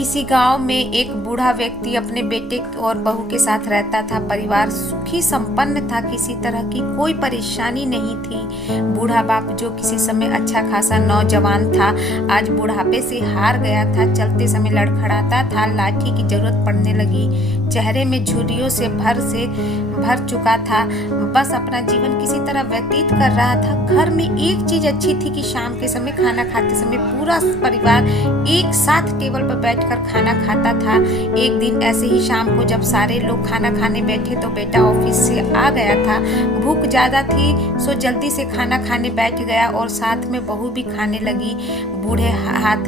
किसी गांव में एक बूढ़ा व्यक्ति अपने बेटे और बहू के साथ रहता था। परिवार सुखी संपन्न था, किसी तरह की कोई परेशानी नहीं थी। बूढ़ा बाप जो किसी समय अच्छा खासा नौजवान था, आज बुढ़ापे से हार गया था। चलते समय लड़खड़ाता था, लाठी की जरूरत पड़ने लगी। चेहरे में झुर्रियों से भर चुका था। बस अपना जीवन किसी तरह व्यतीत कर रहा था। घर में एक चीज अच्छी थी कि शाम के समय खाना खाते समय पूरा परिवार एक साथ टेबल पर बैठकर खाना खाता था। एक दिन ऐसे ही शाम को जब सारे लोग खाना खाने बैठे तो बेटा ऑफिस से आ गया था। भूख ज्यादा थी सो जल्दी से खाना खाने बैठ गया और साथ में बहू भी खाने लगी। बूढ़े हाथ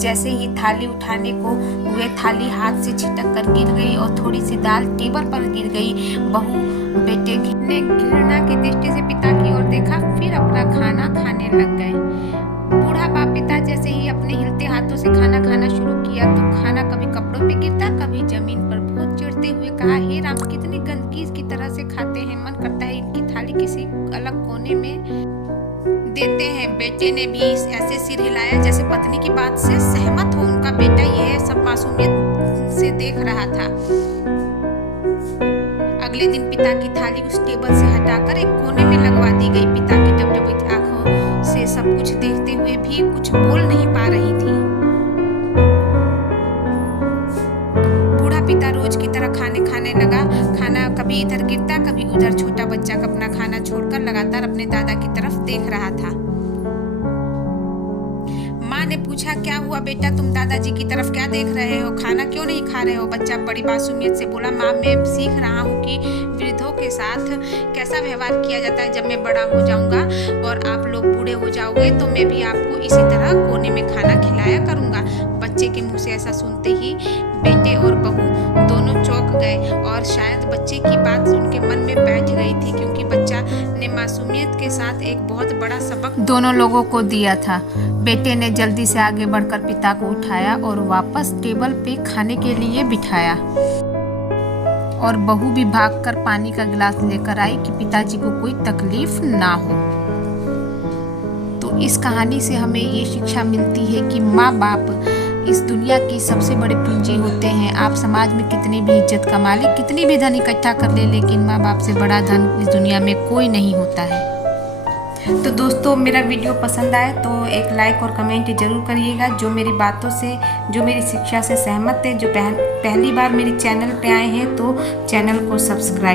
जैसे ही थाली उठाने को हुए, थाली हाथ से छिटक कर गिर गई और थोड़ी सी दाल टेबल पर गिर गई। बहू बेटे ने घृणा की दृष्टि से पिता की ओर देखा, फिर अपना खाना खाने लग गए। बूढ़ा बाप पिता जैसे ही अपने हिलते हाथों से खाना खाना शुरू किया तो खाना कभी कपड़ों पे गिरता, कभी जमीन पर। बहुत चिढ़ते हुए कहा, हे राम, कितनी गंदगी की तरह से खाते हैं, मन करता है इनकी थाली किसी अलग कोने में देते हैं। बेटे ने भी ऐसे सिर हिलाया जैसे पत्नी की बात से सहमत हो। उनका बेटा यह सब मासूमियत से देख रहा था। अगले दिन पिता की थाली उस टेबल से हटाकर एक कोने में लगवा दी गई। पिता की डबडबी आंखों से सब कुछ देखते हुए भी कुछ बोल नहीं पा रही थी। बूढ़ा पिता रोज की तरह खाने लगा। खाना कभी इधर गिरता, कभी उधर। छोटा बच्चा अपना खाना छोड़कर लगातार अपने दादा की तरफ देख रहा था। माँ ने पूछा, क्या हुआ बेटा, तुम दादाजी की तरफ क्या देख रहे हो, खाना क्यों नहीं खा रहे हो? बच्चा बड़ी मासूमियत से बोला, माँ, मैं सीख रहा हूँ कि वृद्धों के साथ कैसा व्यवहार किया जाता है। जब मैं बड़ा हो जाऊंगा और आप लोग बूढ़े हो जाओगे तो मैं भी आपको इसी तरह कोने में खाना खिलाया करूंगा। बच्चे के मुंह से ऐसा सुनते ही बेटे और बहू दोनों चौंक गए और शायद बच्चे की बात उनके मन में बैठ गई थी, क्योंकि बच्चा ने मासूमियत के साथ एक बहुत बड़ा सबक दोनों लोगों को दिया था। बेटे ने जल्दी से आगे बढ़कर पिता को उठाया और वापस टेबल पे खाने के लिए बिठाया और बहू भी भागकर पानी का गिलास लेकर आई कि पिताजी को कोई तकलीफ ना हो। तो इस कहानी से हमें ये शिक्षा मिलती है कि माँ बाप इस दुनिया की सबसे बड़े पूंजी होते हैं। आप समाज में कितनी भी इज्जत कमा ले, कितनी भी धन इकट्ठा कर ले, लेकिन माँ बाप से बड़ा धन इस दुनिया में कोई नहीं होता है। तो दोस्तों, मेरा वीडियो पसंद आए तो एक लाइक और कमेंट जरूर करिएगा। जो मेरी बातों से, जो मेरी शिक्षा से सहमत है, जो पहली बार मेरे चैनल पे आए हैं तो चैनल को सब्सक्राइब